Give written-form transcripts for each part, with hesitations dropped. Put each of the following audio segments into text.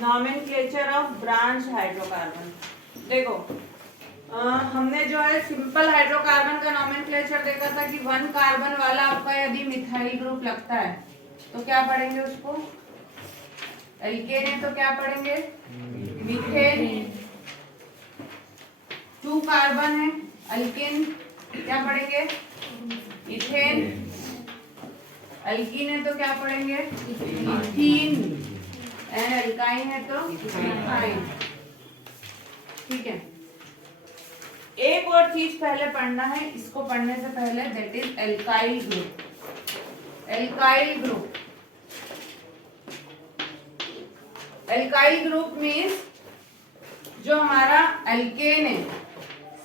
Nomenclature of branch hydrocarbon. देखो हमने जो है सिंपल हाइड्रोकार्बन का नॉमेनक्लेचर देखा था कि 1 कार्बन वाला आपका यदि मिथाइल ग्रुप लगता है तो क्या पढ़ेंगे उसको, एल्केन है तो क्या पढ़ेंगे मीथेन। 2 कार्बन है अल्केन क्या पढ़ेंगे इथेन। अल्कीन है तो क्या पढ़ेंगे इथीन। एंड अल्काइन है तो इथाइन। ठीक है, एक और चीज पहले पढ़ना है इसको पढ़ने से पहले, that is alkyl group. Alkyl group, alkyl group means जो हमारा एल्केन है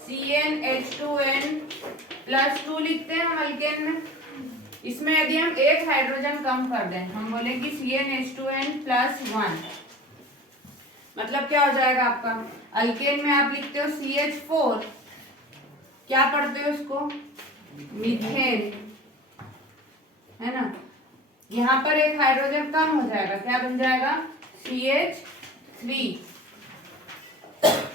CnH2n+2 लिखते हैं हम एल्केन में, इसमें यदि हम एक हाइड्रोजन कम कर दें, हम बोलेंगे CnH2n+1, मतलब क्या हो जाएगा आपका, अल्केन में आप लिखते हो CH4, क्या पढ़ते हो उसको मीथेन, है ना। यहाँ पर एक हाइड्रोजन कम हो जाएगा, क्या बन जाएगा CH3।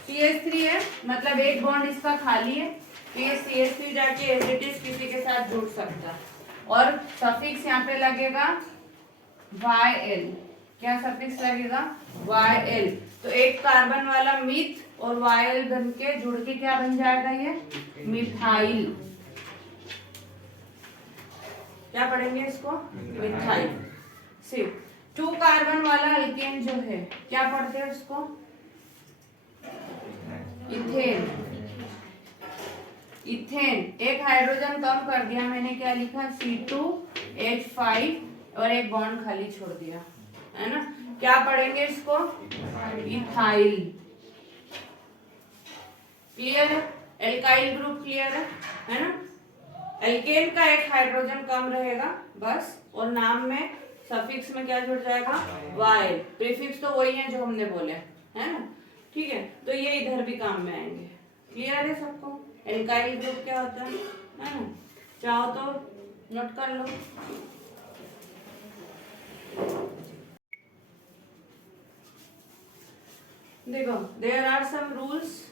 CH3 है मतलब एक बॉन्ड इसका खाली है, तो ये CH3 जाके एज इट इज किसी के साथ जुड़ सकता है। और सफिक्स यहाँ पे लगेगा YL, क्या सफिक्स लगेगा YL, तो एक कार्बन वाला मीथ और YL बन के जुड़ के क्या बन जाएगा ये मिथाइल। क्या पढ़ेंगे इसको मिथाइल। सिर्फ 2 कार्बन वाला अल्केन जो है क्या पढ़ते हैं उसको इथेन। इथेन एक हाइड्रोजन कम कर दिया मैंने, क्या लिखा C2H5 और एक बॉन्ड खाली छोड़ दिया, है ना, क्या पढ़ेंगे इसको इथाइल। क्लियर है, एल्काइल ग्रुप क्लियर है ना। एल्केन का एक हाइड्रोजन कम रहेगा बस, और नाम में सफिक्स में क्या जुड़ जाएगा वाई, प्रीफिक्स तो वही है जो हमने बोले, है ना। ठीक है, तो ये इधर भी काम में आएंगे। क्लियर है सबको, एल्काइल ग्रुप क्या होता है ना, चाहो तो नोट कर लो। देखो there are some rules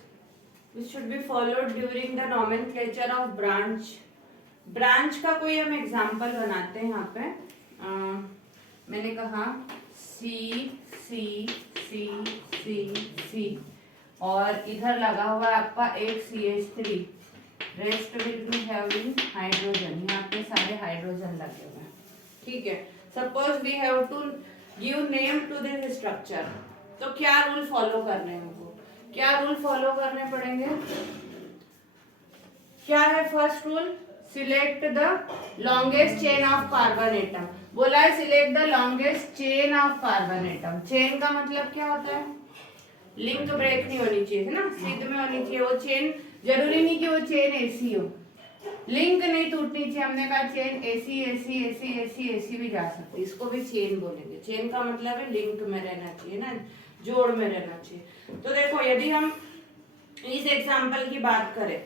which should be followed during the nomenclature of branch। Branch का कोई हम एग्जाम्पल बनाते हैं यहाँ पे। मैंने कहा C C C C C और इधर लगा हुआ है आपका एक CH3, rest will be having hydrogen, यहाँ पे सारे हाइड्रोजन लगे हुए हैं। ठीक है, suppose we have to give name to this structure, तो क्या रूल फॉलो करने हैं हमको, क्या रूल फॉलो करने पड़ेंगे, क्या है first rule, select the longest chain of carbon atom. बोला है select the longest chain of carbon atom. Chain का मतलब क्या होता है, लिंक ब्रेक नहीं होनी चाहिए, है ना, सीध में होनी चाहिए वो चेन, जरूरी नहीं कि वो चेन ऐसी हो, लिंक नहीं टूटनी चाहिए। हमने कहा चेन ऐसी ऐसी ऐसी ऐसी ऐसी भी जा सकती है, इसको भी चेन बोलेंगे। चेन का मतलब है लिंक में रहना चाहिए ना, जोड़ में रहना चाहिए। तो देखो यदि हम इस एग्जांपल की बात करें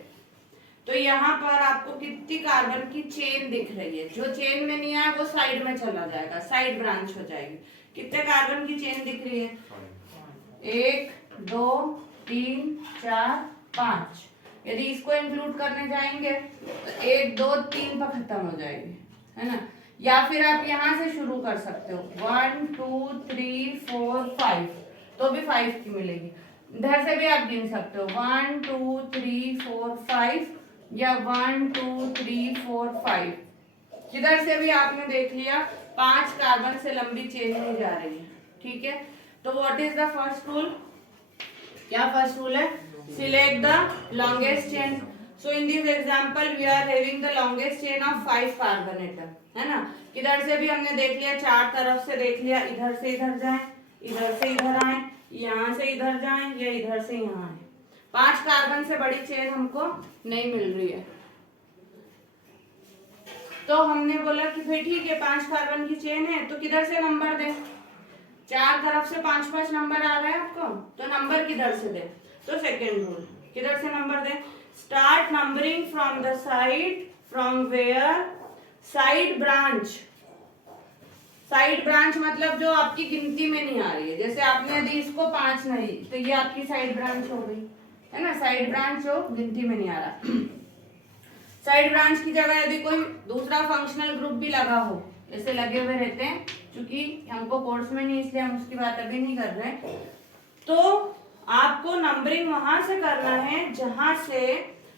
तो यहाँ पर आपको कितनी कार्बन की चेन दिख रही है, जो चेन में नहीं आया वो साइड में चला जाएगा, साइड ब्रांच हो जाएगी। कितने कार्बन की चेन दिख रही है, 1 2 3 4 5। यदि इसको इंक्लूड करने जाएंगे तो 1 2 3 पर खत्म हो जाएगी, है ना। या फिर आप यहाँ से शुरू कर सकते हो 1 2 3 4 5, तो भी 5 की मिलेगी। इधर से भी आप गिन सकते हो 1 2 3 4 5 या 1 2 3 4 5। किधर से भी आपने देख लिया 5 कार्बन से लंबी चेन नहीं जा रही है। ठीक है, तो what is the first rule, क्या फर्स्ट रूल है, select the longest chain. So in this example we are having the longest chain of 5 carbon atom, है ना। किधर से भी हमने देख लिया, चार तरफ से देख लिया, इधर से इधर जाएं, इधर से इधर आए, यहाँ से इधर जाएं या इधर से यहाँ आए। 5 कार्बन से बड़ी चेन हमको नहीं मिल रही है, तो हमने बोला कि भाई ठीक है 5 कार्बन की चेन है तो किधर से नंबर दें, चार तरफ से 5 5 नंबर आ रहा है आपको, तो नंबर किधर से दें, तो सेकेंड रूल किधर से नंबर दें, start numbering from the side from where side branch side branch मतलब जो आपकी गिनती में नहीं आ रही है, जैसे आपने यदि इसको 5 नहीं तो ये आपकी साइड ब्रांच हो गई, है ना, साइड ब्रांच जो गिनती में नहीं आ रहा। साइड ब्रांच की जगह यदि कोई दूसरा फंक्शनल ग्रुप भी लगा हो, ऐसे लगे हुए रहते हैं, क्योंकि हमको कोर्स में नहीं इसलिए हम उसकी बात अभी नहीं कर रहे हैं, तो आपको नंबरिंग वहां से करना है जहां से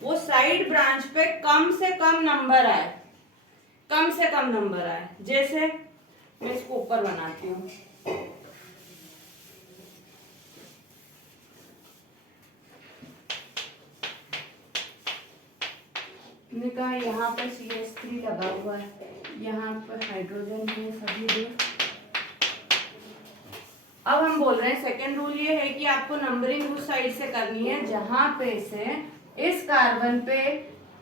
वो साइड ब्रांच पे कम से कम नंबर आए, कम से कम नंबर आए। जैसे मैं इसको ऊपर बनाती हूँ, हमने कहा यहाँ पर CH3 लगा हुआ है, यहाँ पर हाइड्रोजन है सभी दूर। अब हम बोल रहे हैं सेकेंड रूल ये है कि आपको नंबरिंग उस साइड से करनी है जहां पे से इस कार्बन पे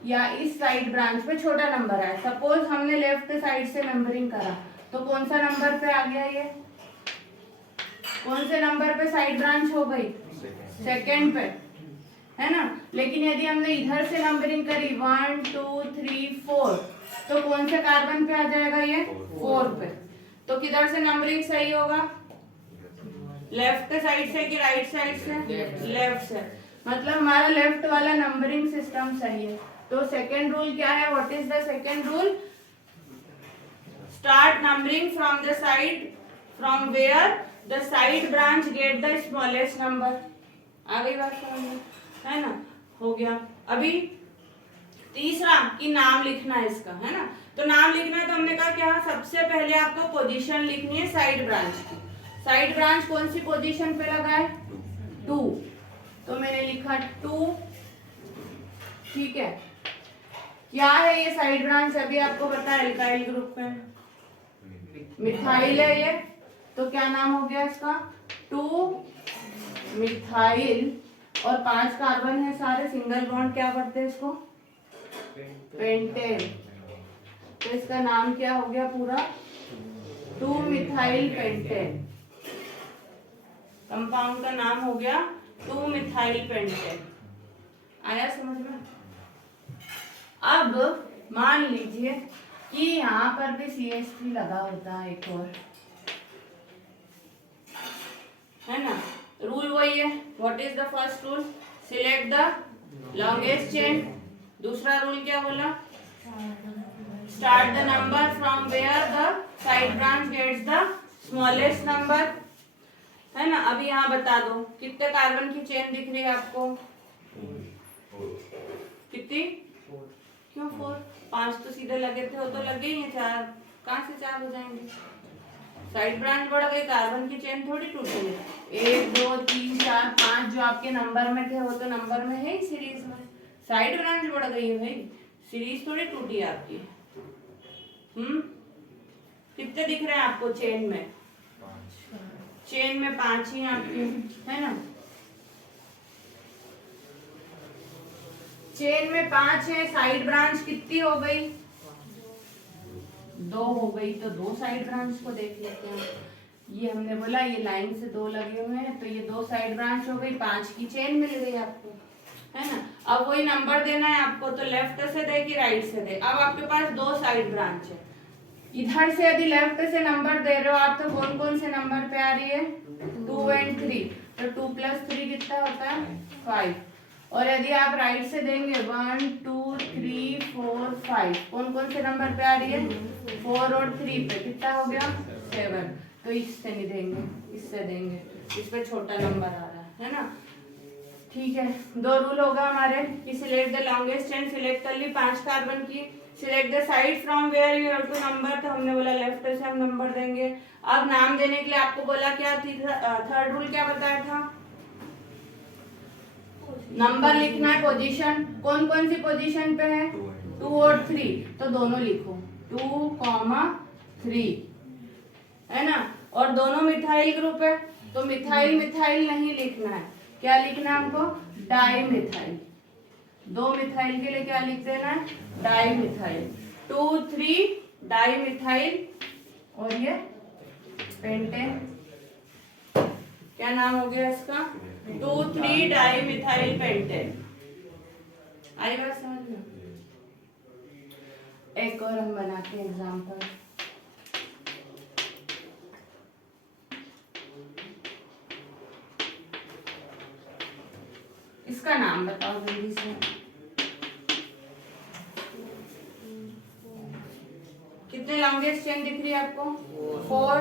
या इस साइड ब्रांच पे छोटा नंबर आए। सपोज हमने लेफ्ट साइड से नंबरिंग करा तो कौन सा नंबर पे आ गया, ये कौन से नंबर पे साइड ब्रांच हो गई, सेकेंड पे, है ना। लेकिन यदि हमने इधर से नंबरिंग करी 1 2 3 4 तो कौन से कार्बन पे आ जाएगा, ये 4 पे। तो किधर से नंबरिंग सही होगा, लेफ्ट साइड से कि राइट साइड से, लेफ्ट से, मतलब हमारा लेफ्ट वाला नंबरिंग सिस्टम सही है। तो सेकेंड रूल क्या है, what is the second rule, start numbering from the side from where the side branch get the smallest number. आ गई बात समझ में, है ना, हो गया। अभी तीसरा कि नाम लिखना है इसका, है ना, तो नाम लिखना है तो हमने कहा क्या, सबसे पहले आपको पोजीशन लिखनी है साइड ब्रांच की। साइड ब्रांच कौन सी पोजीशन पे लगा है, 2, तो मैंने लिखा 2, ठीक है। क्या है ये साइड ब्रांच, अभी आपको पता है एल्काइल ग्रुप में मिथाइल है ये, तो क्या नाम हो गया इसका, 2 मिथाइल, और 5 कार्बन है सारे, सिंगल बॉन्ड क्या करते हैं इसको, पेंटेन, तो इसका नाम क्या हो गया पूरा, 2 मिथाइल पेंटेन। कंपाउंड का नाम हो गया 2 मिथाइल पेंटेन। आया समझ में। अब मान लीजिए कि यहाँ पर भी CH3 लगा होता है एक और, है ना, रूल वही है, what is the first rule, select the longest chain. दूसरा रूल क्या बोला, start the number from where the side branch gets the smallest number, है ना। अभी यहाँ बता दो कितने कार्बन की चेन दिख रही है आपको, कितनी, क्यों 4, 5 तो सीधे लगे थे, वो तो लगे ही हैं, 4 कहाँ से 4 हो जाएंगे, साइड ब्रांच बढ़ गई, कार्बन की चेन थोड़ी टूटी है, 1 2 3 4 5 जो आपके नंबर में थे वो तो नंबर में है ही सीरीज में, साइड ब्रांच बढ़ गई है भाई, सीरीज थोड़ी टूटी है आपकी। कितने दिख रहे हैं आपको चेन में, चेन में 5 ही आपके, है ना, चेन में 5 है, साइड ब्रांच कितनी हो गई, 2 हो गई, तो 2 साइड ब्रांच को देख लेते हैं। ये हमने बोला ये लाइन से 2 लगे हुए हैं, तो ये 2 साइड ब्रांच हो गई, 5 की चेन मिल गई आपको, है ना। अब वही नंबर देना है आपको, तो लेफ्ट से दे कि राइट से दे। अब आपके पास 2 साइड ब्रांच है, इधर से यदि लेफ्ट से नंबर दे रहे हो आप, तो कौन कौन से नंबर पे आ रही है, 2 और 3, तो 2 + 3 कितना होता है, 5। और यदि आप राइट से देंगे 1 2 3 4 5, कौन कौन से नंबर पे आ रही है, 4 और 3 पे, कितना हो गया 7। तो इससे नहीं देंगे, इससे देंगे, इस पे छोटा नंबर आ रहा है ना, ठीक है। 2 रूल होगा हमारे कि select the longest chain, select कर ली 5 कार्बन की, select the side from where you have to number, तो हमने बोला लेफ्ट से हम नंबर देंगे। अब नाम देने के लिए आपको बोला क्या, थर्ड रूल क्या बताया था, नंबर लिखना है, पोजीशन, कौन कौन सी पोजीशन पे है, 2 और 3, तो दोनों लिखो 2, 3, है ना। और दोनों मिथाइल ग्रुप है, तो मिथाइल मिथाइल नहीं लिखना है, क्या लिखना है हमको, डाई मिथाइल। 2 मिथाइल के लिए क्या लिख देना है, डाई मिथाइल, 2 3 डाई मिथाइल, और ये पेंटेन, क्या नाम हो गया इसका, 2 3 डाई मिथाइल पेंटेन। आई बात समझ में। एक और हम बनाते हैं एग्जाम्पल, इसका नाम बताओ जल्दी से। कितने लॉन्गेस्ट चेन दिख रही है आपको? 4,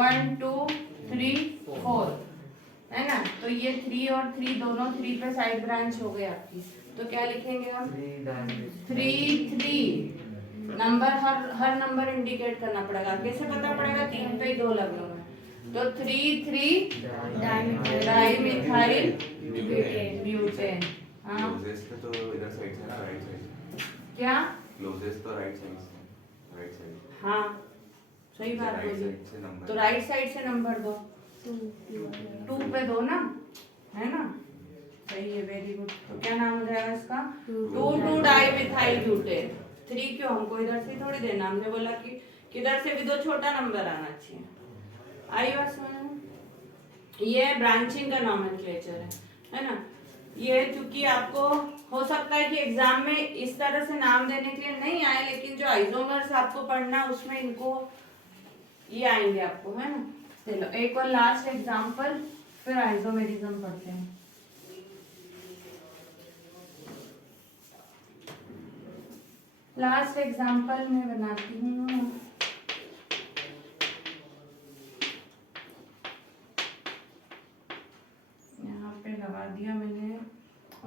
1 2 3 4 है ना। तो ये 3 और 3 दोनों 3 पे साइड ब्रांच हो गई आपकी। तो क्या लिखेंगे हम? 3 3 नंबर, हर नंबर इंडिकेट करना पड़ेगा। कैसे पता पड़ेगा? 3 पे ही 2 लगे हुए हैं। तो 3 3 डाइमिथाइल ब्यूटेन। हाँ क्लोजेस्ट तो इधर साइड से ना, राइट साइड। क्या? क्लोजेस्ट तो राइट साइड से, राइट साइड। हाँ सही बात राइट बोली। साइड से नंबर, तो राइट साइड से नंबर दो, 2 पे दो ना, है ना। सही है, वेरी गुड। तो क्या नाम हो जाएगा इसका? 2 डाइमिथाइल ब्यूटेन। 3 क्यों? हमको इधर से थोड़ी देना, हमने बोला कि किधर से भी 2 छोटा नंबर आना चाहिए। आई बात समझ में? ये ब्रांचिंग का नॉमेनक्लेचर है ना। ये क्योंकि आपको हो सकता है कि एग्जाम में इस तरह से नाम देने के लिए नहीं आए, लेकिन जो आइसोमर्स आपको पढ़ना उसमें इनको ये आएंगे आपको, है ना। चलो एक और लास्ट एग्जांपल, फिर आइसोमेरिज्म पढ़ते हैं। लास्ट एग्जांपल मैं बनाती हूँ। यहाँ पे लगा दिया मैंने,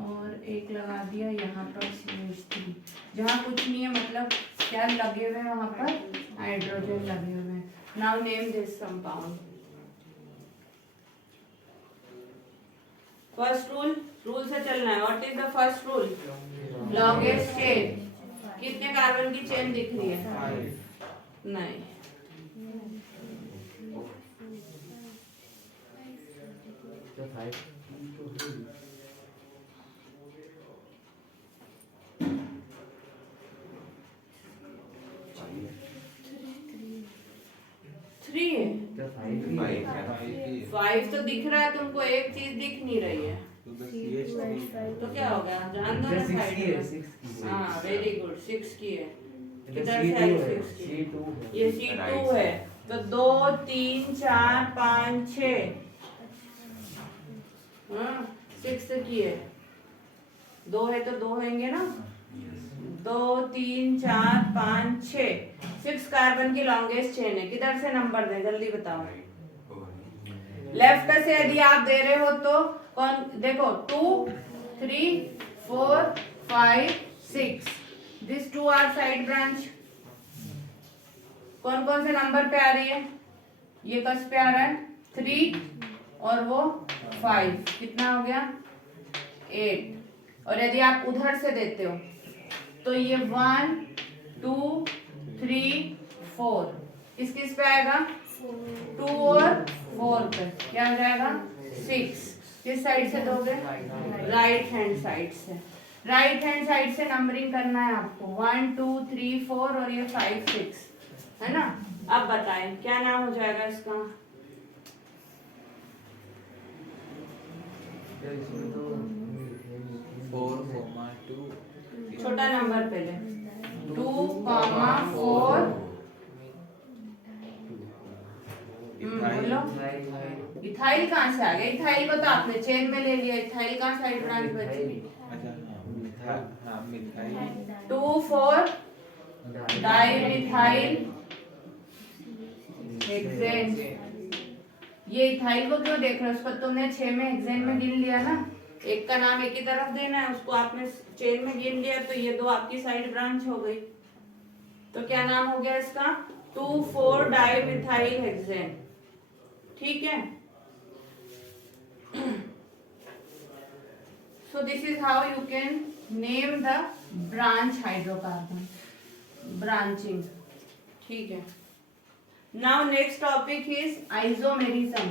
और एक लगा दिया यहाँ पर CH3, जहाँ कुछ नहीं है, मतलब क्या लगे हुए हैं वहां पर? हाइड्रोजन लगे हुए हैं। Now name this compound. First rule से चलना है। What is the first rule? Longest chain. कितने कार्बन की चेन दिख रही है? नहीं, थ्री है। 5 तो दिख रहा है तुमको, एक चीज दिख नहीं रही है। तो क्या हो गया? जान दो ना साइड में। हाँ वेरी गुड, 6 की है। किधर से आई 6 की? ये C2 है। तो 2 3 4 5 6, हाँ 6 की है। 2 है तो 2 होंगे ना। 2 3 4 5 6, 6 कार्बन की लॉन्गेस्ट चेन है। किधर से नंबर दें जल्दी बताओ। लेफ्ट से यदि आप दे रहे हो तो कौन? देखो 2 3 4 5 6, दिस 2 आर साइड ब्रांच। कौन कौन से नंबर पे आ रही है? ये कस पे आ रहा है? 3 और वो 5, कितना हो गया? 8। और यदि आप उधर से देते हो तो ये 1 2 3 4, किस किस पे आएगा? 2 और 4 पे। क्या हो जाएगा? 6। किस साइड से दोगे? राइट हैंड साइड से। राइट हैंड साइड से नंबरिंग करना है आपको। 1 2 3 4 और ये 5 6, है ना। अब बताएं क्या नाम हो जाएगा इसका? छोटा नंबर पहले 2, 4। बोलो इथाइल कहाँ से आ गया? इथाइल को तो आपने चेन में ले लिया, इथाइल कहाँ साइड ब्रांच बची? 2 4 डाइमिथाइल हेक्सेन। ये इथाइल को क्यों देख रहे हो? उसको तुमने 6 में हेक्सेन में गिन लिया ना। एक का नाम एक ही तरफ देना है, उसको आपने चेन में गिन लिया, तो ये 2 आपकी साइड ब्रांच हो गई। तो क्या नाम हो गया इसका? 2 4 डाइमिथाइल हेक्सेन। ठीक है। So this is how you can name the branch hydrocarbon, branching. ठीक है। Now next topic is isomerism.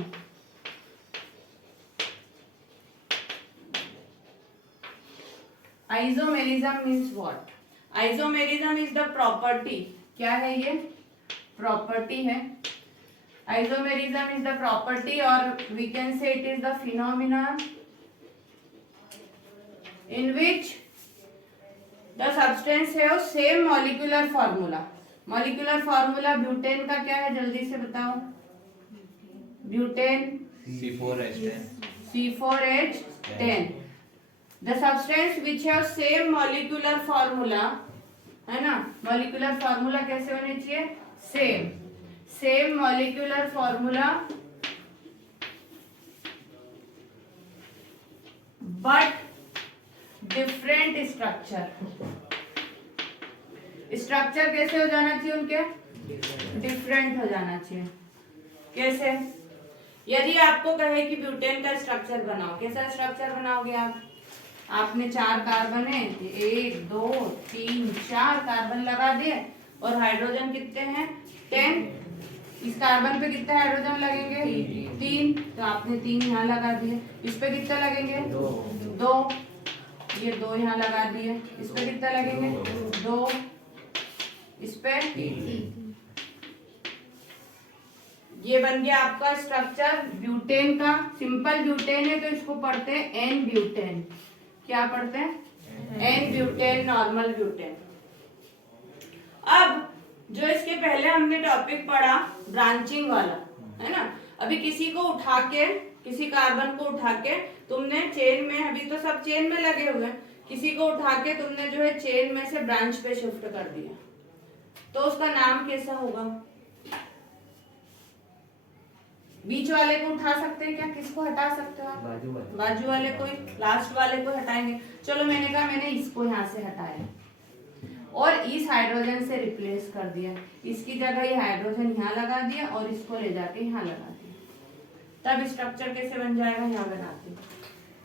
Isomerism means what? Isomerism is the property. क्या है ये? Property है। Isomerism is the property, or we can say it is the phenomenon in which the substance have same molecular formula. Molecular formula butane का क्या है जल्दी से बताओ? Butane C4H10। C4H10। The substance which have same molecular formula, है ना, molecular formula कैसे होने चाहिए, same molecular formula but different structure. Structure कैसे हो जाना चाहिए उनके, डिफरेंट हो जाना चाहिए। कैसे, यदि आपको कहे कि ब्यूटेन का स्ट्रक्चर बनाओ, कैसा स्ट्रक्चर बनाओगे आप, आपने 4 कार्बन है, 1 2 3 4 कार्बन लगा दिए और हाइड्रोजन कितने हैं 10, इस कार्बन पे कितने हाइड्रोजन लगेंगे 3, तो आपने 3 यहाँ लगा दिए, इस पे कितने लगेंगे 2, ये 2 यहाँ लगा दिए, इस पे कितने लगेंगे 2, इस पे ये बन गया आपका स्ट्रक्चर ब्यूटेन का। सिंपल ब्यूटेन है तो इसको पढ़ते हैं एन ब्यूटेन। क्या पढ़ते हैं, एन ब्यूटेन, नॉर्मल ब्यूटेन। अब जो इसके पहले हमने टॉपिक पढ़ा ब्रांचिंग वाला, है ना, अभी किसी को उठा के, किसी कार्बन को उठा के तुमने चेन में, अभी तो सब चेन में लगे हुए हैं, किसी को उठा के तुमने जो है चेन में से ब्रांच पे शिफ्ट कर दिया, तो उसका नाम कैसा होगा, बीच वाले को उठा सकते हैं क्या, किसको हटा सकते हो आप, बाजू वाले को, लास्ट वाले को हटाएंगे। चलो मैंने कहा मैंने इसको यहाँ से हटाया और इस हाइड्रोजन से रिप्लेस कर दिया, इसकी जगह ये हाइड्रोजन यहाँ लगा दिया और इसको ले जाके यहाँ लगा दिया, तब स्ट्रक्चर कैसे बन जाएगा, यहाँ बनाते हैं।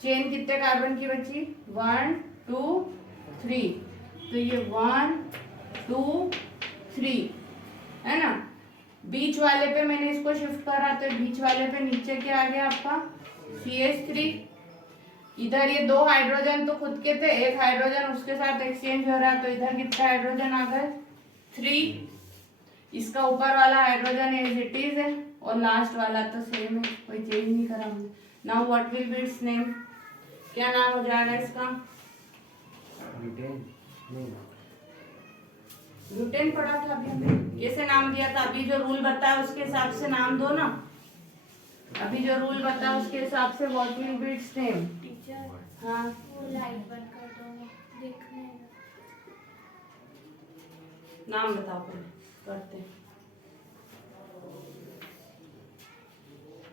चेन कितने कार्बन की बची, 1 2 3, तो ये 1 2 3 है ना। बीच वाले पे मैंने इसको शिफ्ट करा तो बीच वाले पे नीचे क्या आ गया आपका CH3। इधर ये 2 हाइड्रोजन तो खुद के थे, एक हाइड्रोजन उसके साथ एक्सचेंज हो रहा है, तो इधर कितने हाइड्रोजन आ गए 3। इसका ऊपर वाला हाइड्रोजन एज इट इज है और लास्ट वाला तो सेम है, कोई चेंज नहीं करा हमने। Now what will be it's name, क्या नाम हो जाएगा इसका, ब्यूटेन पढ़ा था अभी हमने, कैसे नाम दिया था, अभी जो रूल बताया उसके हिसाब से नाम दो ना, अभी जो रूल बताया उसके हिसाब से what will be it's name. Teacher हाँ वो लाइट बंद कर दो, देखने नाम बताओ पहले, करते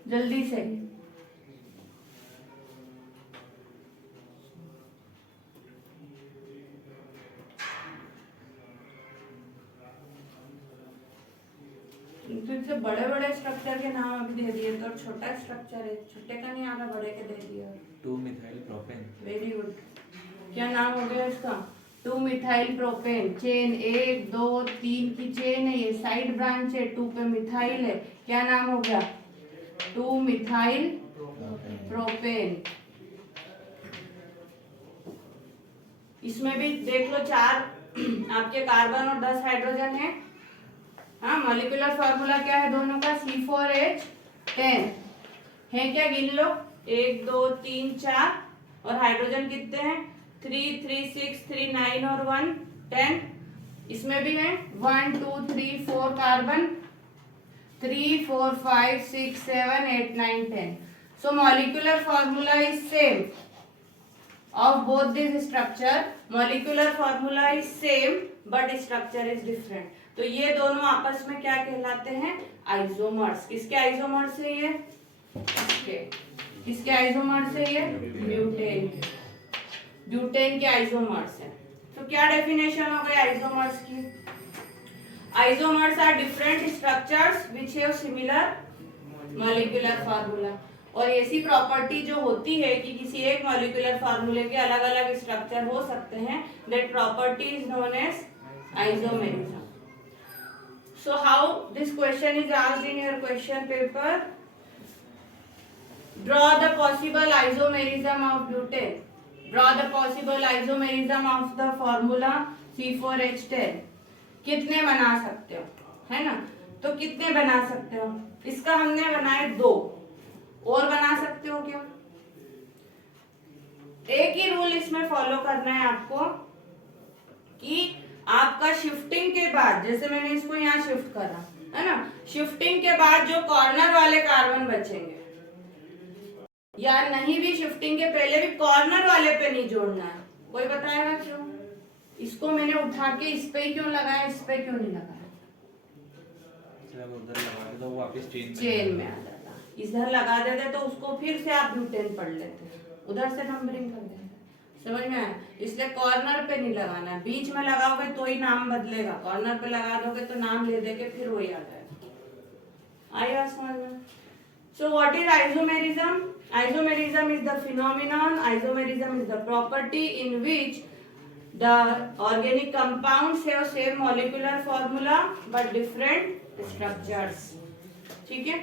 जल्दी से। तुझसे बड़े बड़े स्ट्रक्चर के नाम अभी दे दिए, तो छोटा स्ट्रक्चर है, छोटे का नहीं आ रहा, बड़े के दे दिया। 2 मिथाइल प्रोपेन। वेरी गुड, क्या नाम हो गया इसका, 2 मिथाइल प्रोपेन। चेन 1 2 3 की चेन है, ये साइड ब्रांच है, 2 पे मिथाइल है, क्या नाम हो गया 2 मिथाइल प्रोपेन। इसमें भी देख लो 4 आपके कार्बन और 10 हाइड्रोजन है। हाँ, मॉलिक्यूलर फॉर्मूला क्या है दोनों का, C4H10 है क्या, गिन लो 1 2 3 4, और हाइड्रोजन कितने हैं 3 3 6 3 9 और 1 10। इसमें भी है 1 2 3 4 carbon, 3 4 5 6 7 8 9 10। So molecular formula is same of both these structure, molecular formula is same but structure is different। तो ये दोनों आपस में क्या कहलाते हैं, आइसोमर्स। किसके आइसोमर्स है ये, इसके, किसके आइसोमर्स है ये, ब्यूटेन के, ब्यूटेन के आइसोमर्स है। तो क्या डेफिनेशन हो गई आइसोमर्स की, isomers are different structures which have similar molecular formula. और ऐसी प्रॉपर्टी जो होती है कि किसी एक मॉलिक्यूलर फार्मूले के अलग अलग स्ट्रक्चर हो सकते हैं, that property is known as isomerism. So how this question is asked in your question paper, draw the possible isomerism of butane, draw the possible isomerism of the formula C4H10। कितने बना सकते हो, है ना, तो कितने बना सकते हो, इसका हमने बनाए 2, और बना सकते हो क्या, एक ही रूल इसमें फॉलो करना है आपको कि आपका शिफ्टिंग के बाद, जैसे मैंने इसको यहाँ शिफ्ट करा है ना, शिफ्टिंग के बाद जो कॉर्नर वाले कार्बन बचेंगे या नहीं भी शिफ्टिंग के पहले भी कॉर्नर वाले पे नहीं जोड़ना है। कोई बताएगा क्यों? इसको मैंने उठा के इस पे क्यों लगाया, इस पे क्यों नहीं लगाया? उधर लगा दे तो वो वापस चेन में आ जाता। इधर लगा देते तो उसको फिर से आप ब्यूटेन पढ़ लेते, उधर से नंबरिंग कर देते। समझ में आया? इसलिए कॉर्नर पे नहीं लगाना, बीच में लगाओगे तो ही नाम बदलेगा, कॉर्नर पे लगा दोगे तो नाम ले देके फिर वही आ जाएगा। आई बात समझ में? So what is isomerism? Isomerism is the phenomenon. Isomerism is the property in which the organic compounds have same molecular formula but different structures. ठीक है?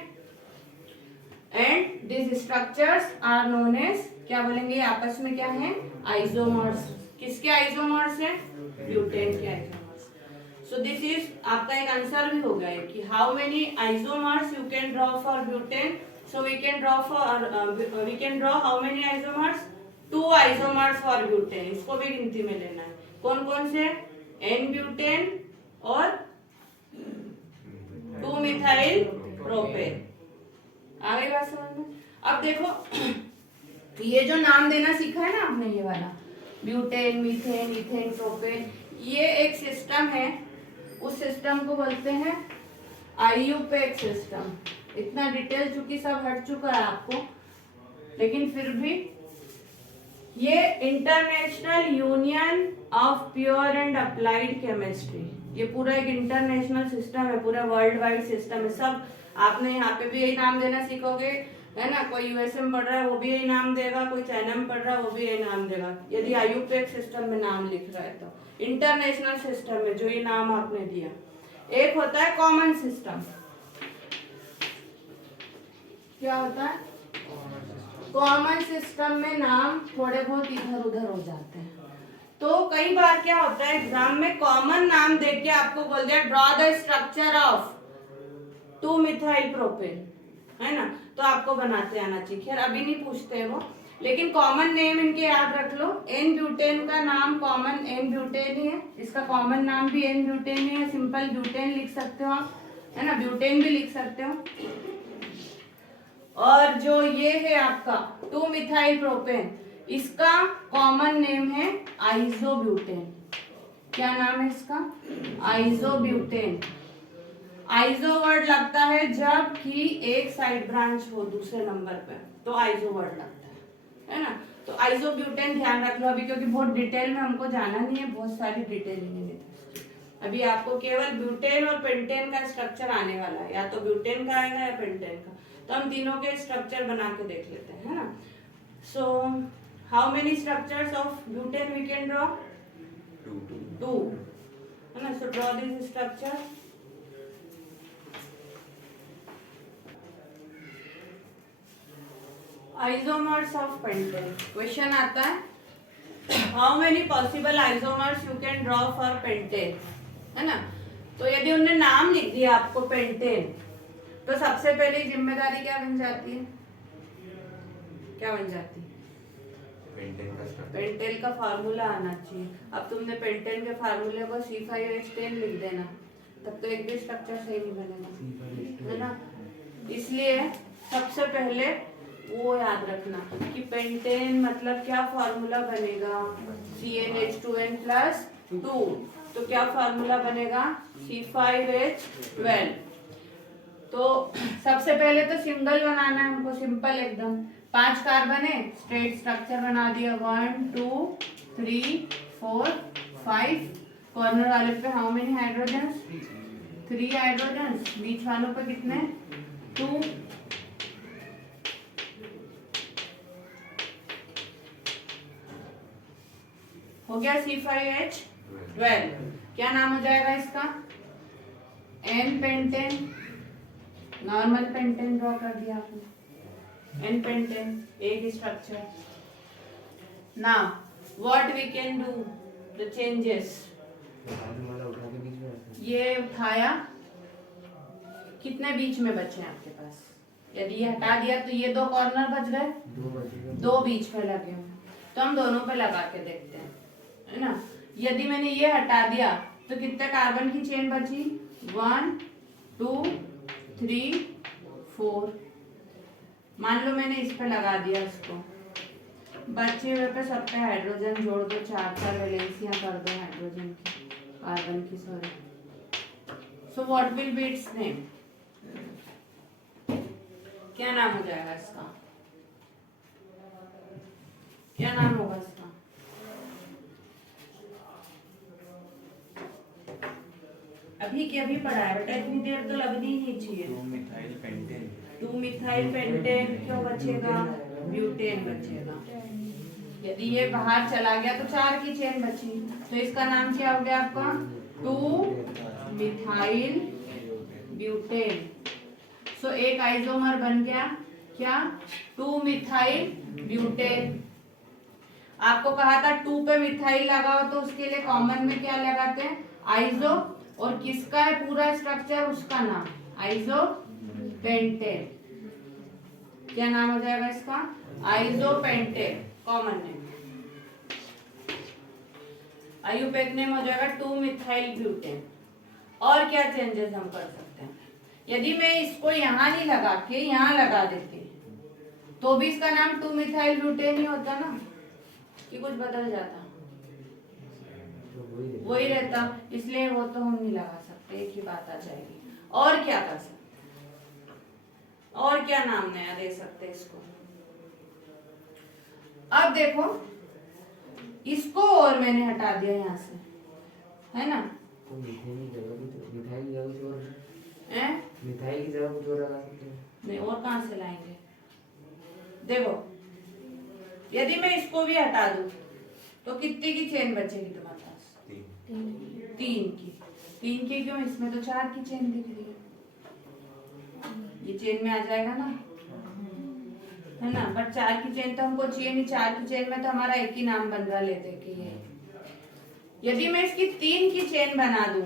And these structures are known as, क्या बोलेंगे आपस में, क्या है? Isomers. किसके isomers है? ब्यूटेन के isomers. So this is आपका एक आंसर भी हो गया है कि how many isomers you can draw for butane. So we can draw how many isomers? 2 isomers for butane. इसको भी गिनती में लेना है। कौन कौन से? N-butane और 2-methyl propane। आ गई बात समझ में? अब देखो ये जो नाम देना सीखा है ना आपने, ये वाला ब्यूटेन, मीथेन, इथेन, प्रोपेन, ये एक सिस्टम है। उस सिस्टम को बोलते हैं आईयूपैक सिस्टम। इतना डिटेल चूंकि सब हट चुका है आपको, लेकिन फिर भी ये international union of pure and applied chemistry, ये पूरा एक इंटरनेशनल सिस्टम है, पूरा वर्ल्ड वाइड सिस्टम है। सब आपने यहाँ पे भी यही नाम देना सीखोगे, है ना? कोई यूएसए में पढ़ रहा है वो भी यही नाम देगा, कोई चाइना में पढ़ रहा है वो भी यही नाम देगा। यदि आईयूपैक सिस्टम में नाम लिख रहा है तो इंटरनेशनल सिस्टम में जो ये नाम आपने दिया। एक होता है कॉमन सिस्टम। क्या होता है? कॉमन सिस्टम में नाम थोड़े बहुत इधर उधर हो जाते हैं। तो कई बार क्या होता है एग्जाम में कॉमन नाम देख के आपको बोल दिया draw the structure of 2-methyl propane, है ना? तो आपको बनाते आना चाहिए। खैर अभी नहीं पूछते हैं वो, लेकिन कॉमन नेम इनके याद रख लो। एन ब्यूटेन का नाम कॉमन एन ब्यूटेन ही है, इसका कॉमन नाम भी एन ब्यूटेन ही है। सिंपल ब्यूटेन लिख सकते हो आप, है ना? ब्यूटेन भी लिख सकते हो। और जो ये है आपका 2-methyl propane, इसका कॉमन नेम है आइसोब्यूटेन। क्या नाम है इसका? आइसोब्यूटेन। आइसो वर्ड लगता है जब कि एक साइड ब्रांच हो दूसरे नंबर पे, तो आइसो वर्ड लगता है ना? तो आइसोब्यूटेन ध्यान रख लो अभी, क्योंकि बहुत डिटेल में हमको जाना नहीं है, बहुत सारी डिटेलिंग है। अभी आपको केवल ब्यूटेन और पेंटेन का स्ट्रक्चर आने वाला है, या तो ब्यूटेन का आएगा या पेंटेन का। तो हम तीनों के स्ट्रक्चर बना के देख लेते हैं, है ना? So how many structures of butane we can draw? 2, है ना? So draw this structure. Isomers of pentane. Question आता है how many possible isomers you can draw for pentane, है ना? तो यदि उन्होंने नाम लिख दिया आपको पेंटेन, तो सबसे पहले जिम्मेदारी क्या बन जाती है? क्या बन जाती है? पेंटेन का फार्मूला आना चाहिए। अब तुमने पेंटेन के फार्मूले को C5H10 लिख देना, तब तो एक भी स्ट्रक्चर सही नहीं बनेगा, है ना? इसलिए सबसे पहले वो याद रखना कि पेंटेन मतलब क्या फार्मूला बनेगा? CnH2n+2। तो क्या फार्मूला बनेगा? C5H12। तो सबसे पहले तो सिंगल बनाना है हमको, सिंपल एकदम। 5 कार्बन है, स्ट्रेट स्ट्रक्चर बना दिया। 1 2 3 4 5। कॉर्नर वाले पे हाउ मेनी हाइड्रोजन्स? 3 हाइड्रोजन्स। बीच वालों पे कितने? 2। हो गया C5H12। क्या नाम हो जाएगा इसका? N pentane. Normal pentane draw कर दिया आपने, एन पेंटेन, एक structure. Now what we can do the changes. ये उठाया, कितने बीच में बचे हैं आपके पास? यदि ये हटा दिया तो ये 2 कॉर्नर बच गए, 2 बीच में लगे हुए, तो हम दोनों पे लगा के देखते हैं, है ना? यदि मैंने ये हटा दिया तो कितने कार्बन की चेन बची? 1 2 3 4। मान लो मैंने इस पे लगा दिया इसको, बचे हुए पे सब पे हाइड्रोजन जोड़ दो, 4 वैलेंसियां कर दो हाइड्रोजन की, कार्बन की sorry. So what will be it's name? क्या नाम हो जाएगा इसका? क्या नाम होगा इसका? अभी की अभी पढ़ा है बेटा, इतनी देर तो लगनी ही नहीं चाहिए। 2-मिथाइल पेंटेन। 2-मिथाइल पेंटेन क्यों बचेगा? ब्यूटेन बचेगा। यदि ये बाहर चला गया तो 4 की चेन बची, तो इसका नाम क्या हो गया आपका? 2-मिथाइल ब्यूटेन। सो एक आइसोमर बन गया क्या? 2-मिथाइल ब्यूटेन। आपको कहा था 2 पे मिथाइल लगाओ तो उसके लिए कॉमन में क्या लगाते हैं? आइसो। और किसका है पूरा स्ट्रक्चर? उसका नाम आइसो पेंटेन। क्या नाम हो जाएगा इसका? Iso pentane common name. IUPAC name हो जाएगा 2-मिथाइल ब्यूटेन। और क्या चेंजेस हम कर सकते हैं? यदि मैं इसको यहाँ नहीं लगा के यहाँ लगा देती तो भी इसका नाम 2-मिथाइल ब्यूटेन ही होता ना, कि कुछ बदल जाता? वही रहता, इसलिए वो तो हम नहीं लगा सकते, एक ही बात आ जाएगी। और क्या कर सकते? और क्या नाम नया दे सकते इसको? अब देखो, इसको और मैंने हटा दिया यहाँ से, है ना? तो मिथाइल की जगह कुछ और हैं? मिथाइल की जगह कुछ और लगा सकते हैं। नहीं, और कहाँ से लाएंगे? देखो, यदि मैं इसको भी हटा दूं तो कितने की चेन बचेगी तुम्हारे पास? 3 की। 3 की क्यों? इसमें तो 4 की चेन दिख रही है, ये चेन में आ जाएगा ना, है ना? बट 4 की चेन तो हमको चाहिए नहीं, 4 की चेन में तो हमारा एक ही नाम बन रहा, लेते कि ये। यदि मैं इसकी 3 की चेन बना दूं,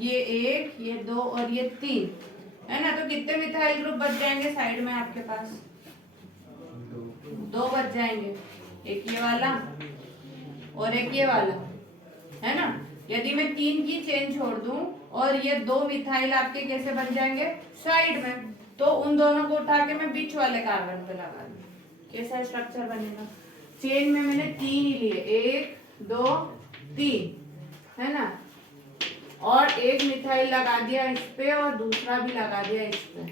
ये 1, ये 2 और ये 3, है ना? तो कितने मिथाइल ग्रुप बच जाएंगे साइड में आपके पास? 2 बच जाएंगे, एक ये वाला और एक ये वाला, है ना? यदि मैं 3 की चेन छोड़ दूं और ये 2 मिथाइल आपके कैसे बन जाएंगे? साइड में। तो उन दोनों को उठा के मैं बीच वाले कार्बन पे लगा दूं, कैसा स्ट्रक्चर बनेगा? चेन में मैंने 3 ही लिए, 1 2 3, है ना? और एक मिथाइल लगा दिया इस पे और दूसरा भी लगा दिया इस पे,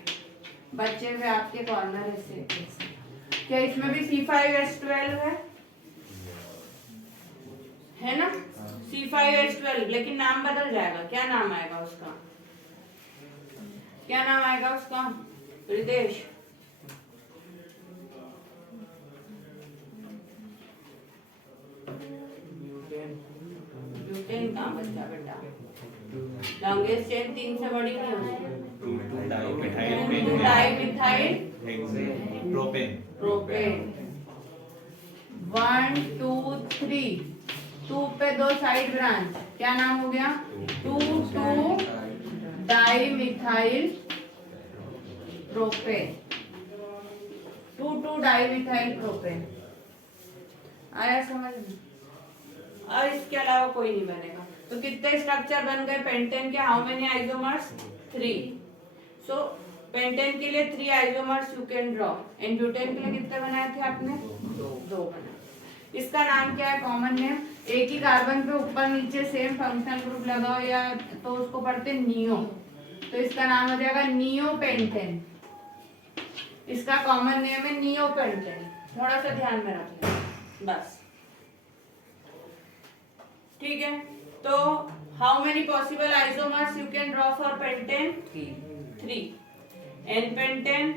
बच्चे हुए आपके कॉर्नर ऐसे। क्या इसमें भी C5H12 है ना? C5H12, लेकिन नाम बदल जाएगा। क्या नाम आएगा उसका? क्या नाम आएगा उसका? रितेश, ब्यूटेन कहाँ बचा बेटा? लॉन्गेस्ट चेन 3 से बड़ी नहीं होती। Dimethyl propane. प्रोपेन। 1 2 3, 2 पे 2 साइड ब्रांच, क्या नाम हो गया? 2 डाइमिथाइल प्रोपेन। 2 dimethyl propane. आया समझ में? और इसके अलावा कोई नहीं बनेगा। तो कितने स्ट्रक्चर बन गए पेंटेन के? How many isomers? 3। So pentane के लिए 3 isomers you can draw. And butane के लिए कितने बनाए थे आपने? 2 बनाए। इसका नाम क्या है कॉमन नेम? एक ही कार्बन पे ऊपर नीचे सेम फंक्शनल ग्रुप लगाओ या तो उसको पढ़ते नियो, तो इसका नाम हो जाएगा नियो पेंटेन। इसका कॉमन नेम है नियो पेंटेन। थोड़ा सा ध्यान में रख लें बस, ठीक है? तो how many possible isomers you can draw for pentane? 3. N-pentane,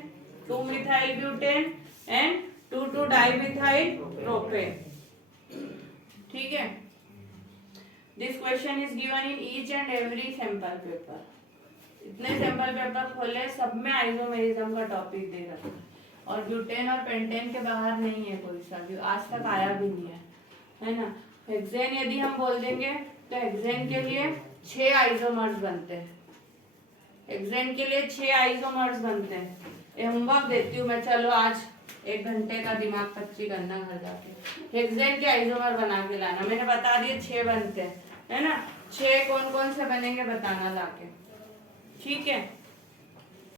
2-methyl butane and 2,2-dimethyl propane. ठीक है? This question is given in each and every sample paper. इतने सैंपल पेपर खोले, सब में आइसोमेरिज्म का टॉपिक दे रखा है, और ब्यूटेन और पेंटेन के बाहर नहीं है कोई सा भी, आज तक आया भी नहीं है ना? हेक्सेन यदि हम बोल देंगे तो हेक्सेन के लिए 6 आइसोमर्स बनते हैं। हेक्सेन के लिए 6 आइसोमर्स बनते हैं। ये होमवर्क देती हूँ मैं, चलो आज 1 घंटे का दिमाग पच्ची करना घर जाके। हेक्सेन के आइसोमर बना के लाना, मैंने बता दिए 6 बनते हैं, है ना? 6 कौन कौन से बनेंगे बताना लाके, ठीक है?